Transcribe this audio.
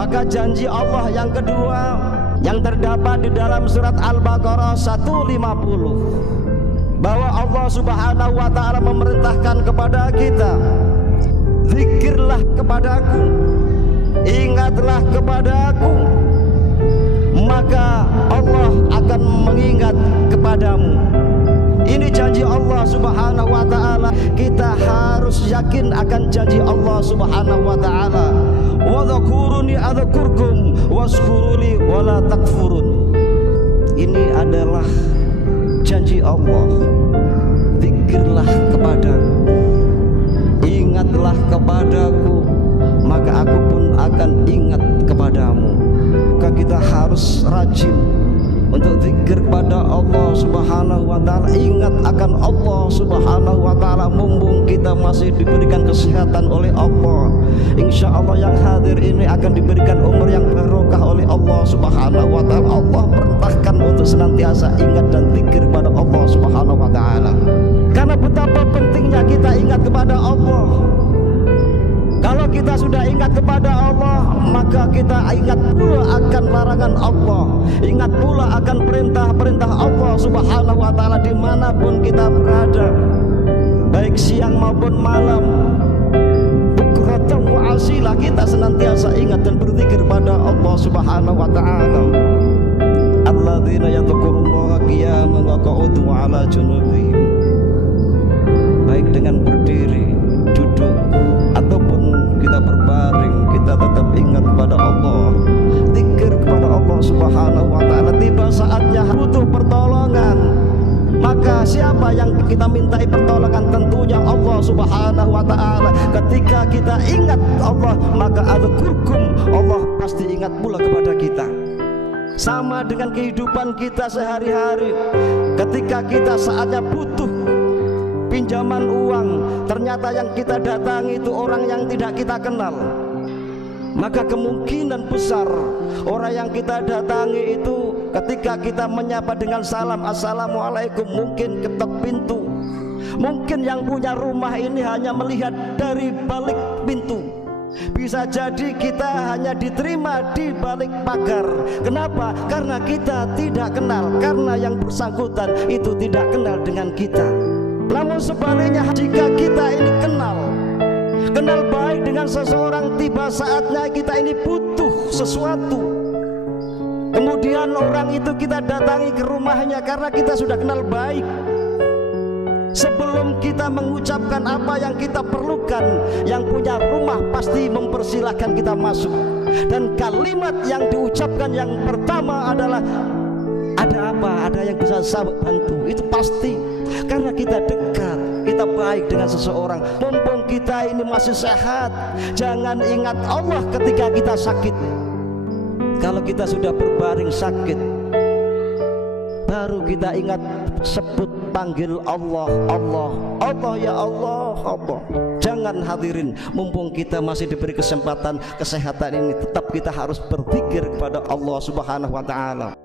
Maka janji Allah yang kedua yang terdapat di dalam surat Al-Baqarah 150, bahwa Allah Subhanahu wa ta'ala memerintahkan kepada kita, zikirlah kepadaku, ingatlah kepadaku, maka Allah akan mengingat kepadamu. Ini janji Allah Subhanahu wa ta'ala. Kita harus yakin akan janji Allah Subhanahu wa ta'ala. Wa dzakuruni adzkurkum washkuruli wala takfurun. Ini adalah janji Allah. Zikirlah kepadaku, ingatlah kepadaku, maka aku pun akan ingat kepadamu. Maka kita harus rajin untuk zikir kepada Allah Subhanahu wa ta'ala, ingat akan Allah Subhanahu wa ta'ala, mumpung kita masih diberikan kesehatan oleh Allah. Insya Allah yang hadir ini akan diberikan umur yang barokah oleh Allah Subhanahu wa ta'ala. Allah perintahkan untuk senantiasa ingat dan zikir kepada Allah Subhanahu wa ta'ala, karena betapa pentingnya kita ingat kepada Allah. Kalau kita sudah ingat kepada Allah, maka kita ingat pula akan larangan Allah, ingat pula akan perintah-perintah Allah Subhanahu wa ta'ala dimanapun kita berada, baik siang maupun malam. Bukratan wa asila, kita senantiasa ingat dan berzikir pada Allah Subhanahu wa ta'ala. Alladzina yadhkurullaha qiyaman wa qu'udan wa 'ala junubihim, baik dengan berdiri, duduk, ataupun kita berbaring, kita tetap ingat kepada Allah, zikir kepada Allah Subhanahu wa ta'ala. Tiba saatnya butuh pertolongan, maka siapa yang kita mintai pertolongan? Tentunya Allah Subhanahu wa ta'ala. Ketika kita ingat Allah, maka adzkurkum, Allah pasti ingat pula kepada kita. Sama dengan kehidupan kita sehari-hari, ketika kita saatnya butuh pinjaman uang, ternyata yang kita datangi itu orang yang tidak kita kenal, maka kemungkinan besar orang yang kita datangi itu ketika kita menyapa dengan salam assalamualaikum, mungkin ketok pintu. Mungkin yang punya rumah ini hanya melihat dari balik pintu, bisa jadi kita hanya diterima di balik pagar. Kenapa? Karena kita tidak kenal, karena yang bersangkutan itu tidak kenal dengan kita. Namun sebaliknya, jika kita ini kenal baik dengan seseorang, tiba saatnya kita ini butuh sesuatu, kemudian orang itu kita datangi ke rumahnya karena kita sudah kenal baik. Sebelum kita mengucapkan apa yang kita perlukan, yang punya rumah pasti mempersilahkan kita masuk. Dan kalimat yang diucapkan yang pertama adalah, ada apa? Ada yang bisa saya bantu? Itu pasti, karena kita dekat, kita baik dengan seseorang. Mumpung kita ini masih sehat, jangan ingat Allah ketika kita sakit. Kalau kita sudah berbaring sakit, baru kita ingat, sebut panggil Allah, Allah, Allah, ya Allah, Allah. Jangan hadirin, mumpung kita masih diberi kesempatan kesehatan ini, tetap kita harus berzikir kepada Allah Subhanahu wa ta'ala.